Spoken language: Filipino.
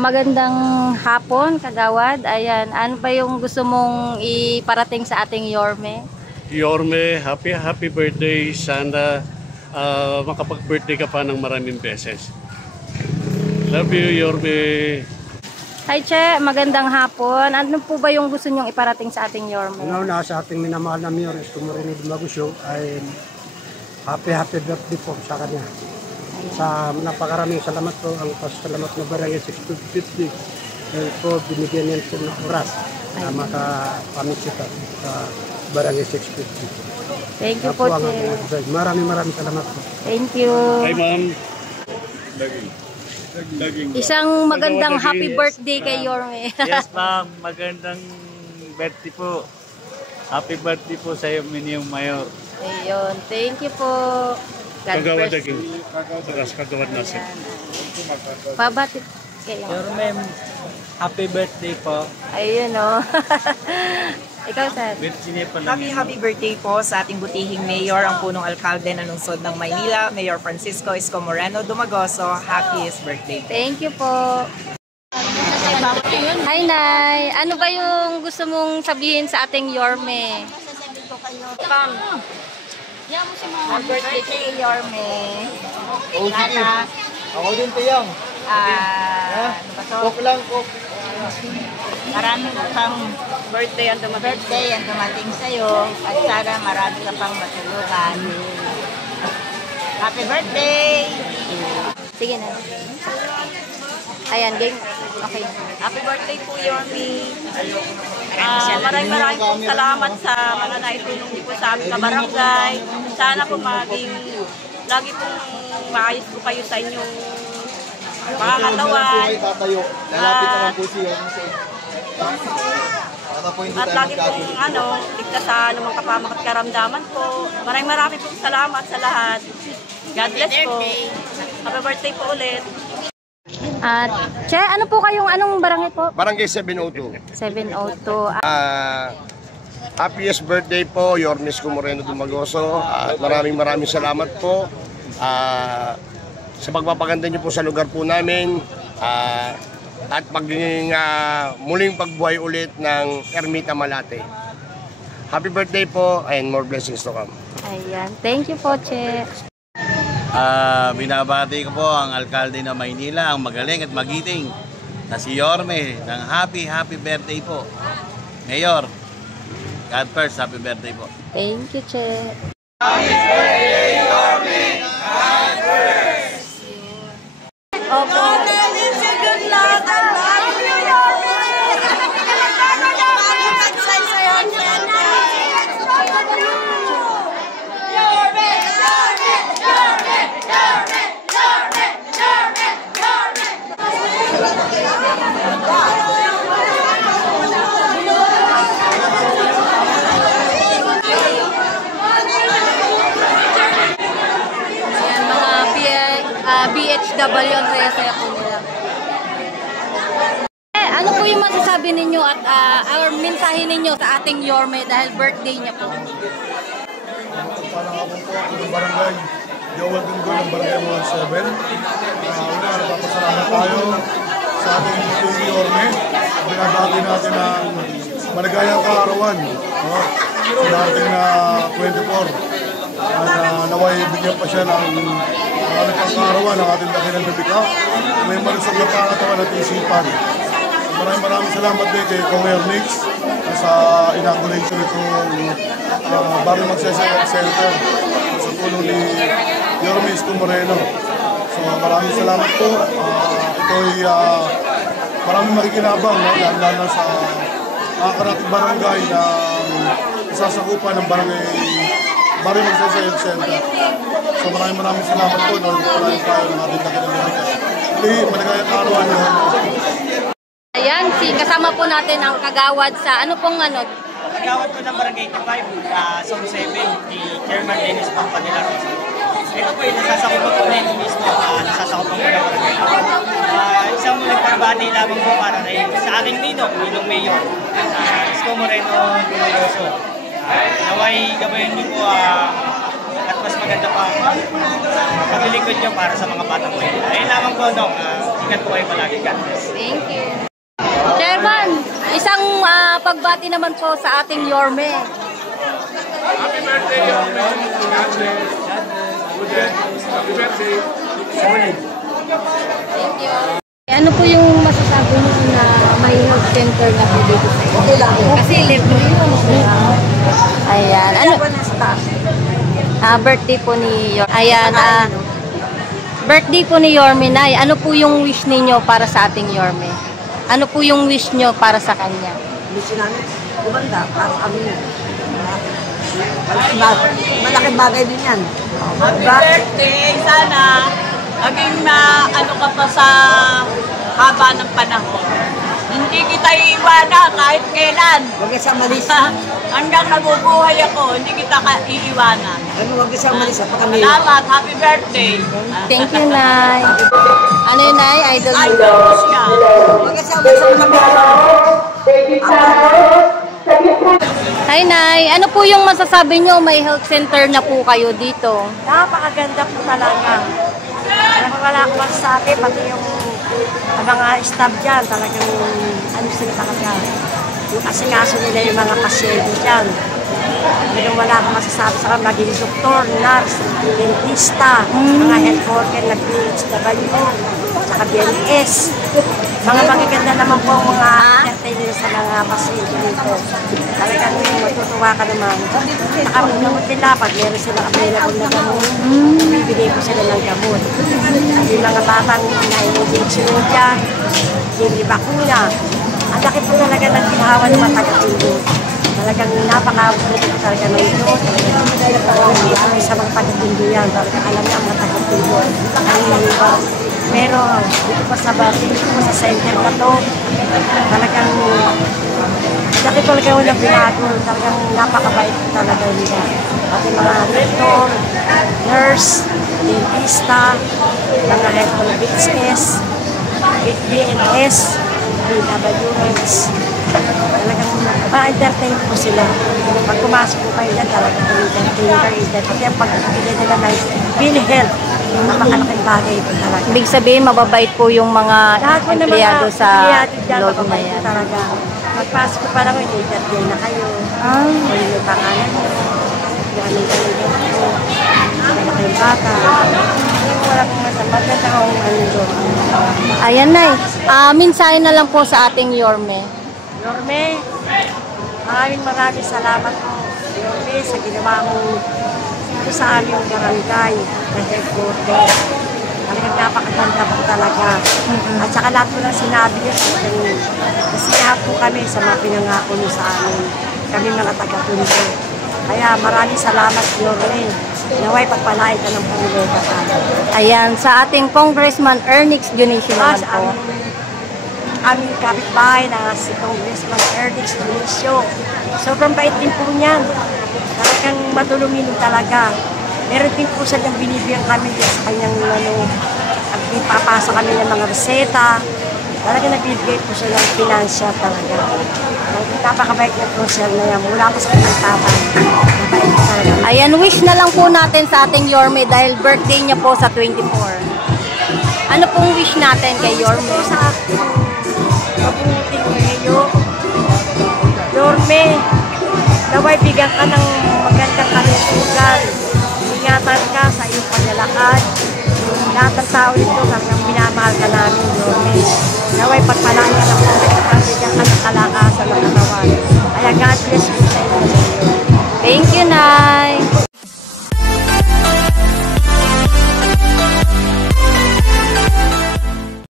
Magandang hapon, Kagawad. Ayan, ano ba yung gusto mong iparating sa ating Yorme? Yorme, happy birthday. Sana makapag-birthday ka pa ng maraming beses. Love you, Yorme. Hi, Che. Magandang hapon. Ano po ba yung gusto nyong iparating sa ating Yorme? Una sa ating minamahal na Mayor Escomoreno Dumagusyo ay happy birthday po sa kanya. Sa napakaraming salamat po ang pasalamat na Barangay 650 dahil po binigyan niya po ng oras na makapamisita sa Barangay 650. Thank you po, Che. Maraming salamat po. Thank you. Hi, ma'am. Isang magandang happy birthday kay Yorme. Yes, ma'am. Magandang birthday po. Happy birthday po sa iyo, Minyong Mayor. Ayun. Thank you po. God Kagawad bless aging. you. Kagawad nasin. Pabatit kayo. Yorme, happy birthday po. Ayun, o. Ikaw, Sir. Birthday pa lang yan. Happy birthday po sa ating butihing mayor, ang punong alkalde ng lungsod ng Maynila, Mayor Francisco Escomoreno Dumagoso. Happiest birthday. Thank you po. Hi, Nay. Ano ba yung gusto mong sabihin sa ating Yorme? Happy birthday kay Yorme. Sana, Ako din tiyang. ano ba to? Coke lang, Coke. Marami kang birthday ang dumating sa'yo. At sana marami ka pang matulungan. Happy birthday! Sige na. Ayan, game. Okay. Happy birthday po, Yorme. Maraming pong salamat sa mga naitulong niyo po sa aming kabarangay. Sana po lagi pong maayos po kayo sa inyong pangangatawan. At lagi pong ligtas sa anumang kapamak at karamdaman po. Maraming pong salamat sa lahat. God bless po. Happy birthday po ulit. At, Che, ano po anong barangay po? Barangay 702. 702. Happiest birthday po, Yorme Escomoreno Dumagoso. Maraming salamat po sa pagpapaganda niyo po sa lugar po namin. At maging muling pagbuhay ulit ng Ermita Malate. Happy birthday po and more blessings to come. Ayan. Thank you po, Che. Binabati ko po ang alkalde ng Maynila, ang magaling at magiting na si Yorme ng happy birthday po. Mayor, God first, happy birthday po. Thank you, Che. Happy birthday, Yorme! God first! Opo. BHW ang saya-saya po nila. Ano po yung masasabi ninyo at our mensahe ninyo sa ating Yorme dahil birthday niya po? Parang ako po ang barangay Joel Dunggo ng Barangay 17. Una, napapasalamat tayo sa ating buting Yorme. Binabati natin ang maligayang kaarawan sa dating na 24. Naway bigyan pa siya ng kaarawan ng ating dakilang bibika. May malusog na pangatawan at isipan. Maraming salamat din kay Mayor Nix sa inauguration itong Barrio Magsaysay Center sa tulong ni Yorme Escomoreno. So maraming salamat po. Ito'y maraming makikinabang, lalo sa karating barangay na isasakupan ng Barrio Magsaysay Center. So maraming salamat po. Maraming tayo ng ating dakilang bibika. Maligayang arawan niyo. Ayan, kasama po natin ang kagawad sa Kagawad po ng Barangay 85, Zone 7, ni Chairman Dennis Pampanila Rosa. Ito po yung nasasakupan po na yung mismo, nasasakupan po ng barangay. Isang mulang parbati lamang po para sa aking ninong Mayor, Escomoreno Dumagoso. Naway gabayan niyo po at mas maganda pa paglilingkod niyo para sa mga batang Maynila. Ayun lamang po, Ingat po kayo palagi. God bless. Thank you. Chairman, isang pagbati naman po sa ating Yorme. Happy birthday, Yorme. God bless. Happy birthday. Thank you. Ano po yung masasabi mo na may health center na po dito sa inyo? Kasi libre yun. Ayan. Ano? Birthday po ni Yorme. Ayan. Birthday po ni Yorme, Nay. Ano po yung wish ninyo para sa ating Yorme? Ano po yung wish nyo para sa kanya? Wish namin, gumanda, para kami. Malaking bagay din yan. Happy birthday! Sana maging ano ka pa sa haba ng panahon. Hindi kita iiwanan kahit kailan. Huwag ka sa malisa. Hanggang nabubuhay ako, hindi kita iiwanan. Ano, huwag ka sa malisa. Salamat! Happy birthday! Thank you, Nay. Ano yun, Nay? Idol mo? Idol siya. Huwag ka sa malisa. Hi, Nay. Ano po yung masasabi nyo? May health center na po kayo dito. Napakaganda po talaga. Wala akong masasabi, pati yung mga staff dyan, talagang ano sila talaga. Yung asikaso nila yung mga pasyente dyan. Talagang wala akong masasabi sa kanila, maging doktor, nurse, dentista, mga health worker na PHW, saka BLS. Mga magaganda naman po ang mga entertainer sa mga pasyente dito. Talagang matutuwa ka naman. Nakamunamot nila pag meron sila available na gamot. Bibigay ko sila ng gamot. Yung mga batang na-injection dyan, yung bakuna. Ang laki po talaga ng ginawa ng mga taga-tundo. Talagang napaka-ulit po talaga ng ito. Talagang sa mga taga-tundo yan. Talagang alam niya ang mga taga-tundo. Pero dito pa sa batin, dito pa sa center na to, talagang laki talaga ng binago. Talagang napakabait po talaga nila. Pati mga doctor, nurse, dentista, mga health business, BNS, BWS. Talagang ma-entertain po sila. Pag pumasok po kayo dyan, talagang entertain. Pati ang pag-ibigay nila ng PhilHealth, napakalaking bagay po talaga. Ibig sabihin, mababait po yung mga empleyado sa loob na yan. Talaga. Magpasok ko pa lang, i-entertain na kayo. O yung pangalan mo. Ganun-ganun po. Malaking bata. Wala pong masama. Ganda akong ano doon. Ayan, Nay. Minsahe na lang po sa ating Yorme. Yorme, maraming salamat po, Yorme, sa ginawa mo dito sa aming barangay na headquarters. Talagang napakaganda po talaga. At saka lahat po lang sinabi niyo, nasiyahan po kami sa mga pinangako niyo sa amin. Kami mga taga-tundo. Kaya maraming salamat, Yorme. Naway pagpalain ka ng pumilita ka. Ayan, sa ating Congressman Ernix Dionisio naman po. Aming kapitbahay na si Congressman Ernix Dionisio. Sobrang bait din po niyan. Talagang matulungin talaga. Meron din po silang binibigyan kami sa kanyang ipapasa kami ng mga reseta. Talagang nagbibigay po siya ng financial talaga. Napakabait na po siya na yan. Mula po sa kanyang tatay. Mabait po talaga. Ayan, wish na lang po natin sa ating Yorme dahil birthday niya po sa 24. Ano pong wish natin kay Yorme? Sa ating mabuting ngayon, Yorme, naway bigyan ka ng magandang kalusugan. Ingatan ka sa iyong paglalakad. Lahat ng tao dito, hanggang minamahal ka namin, Yorme. Naway pagpalaan ka ng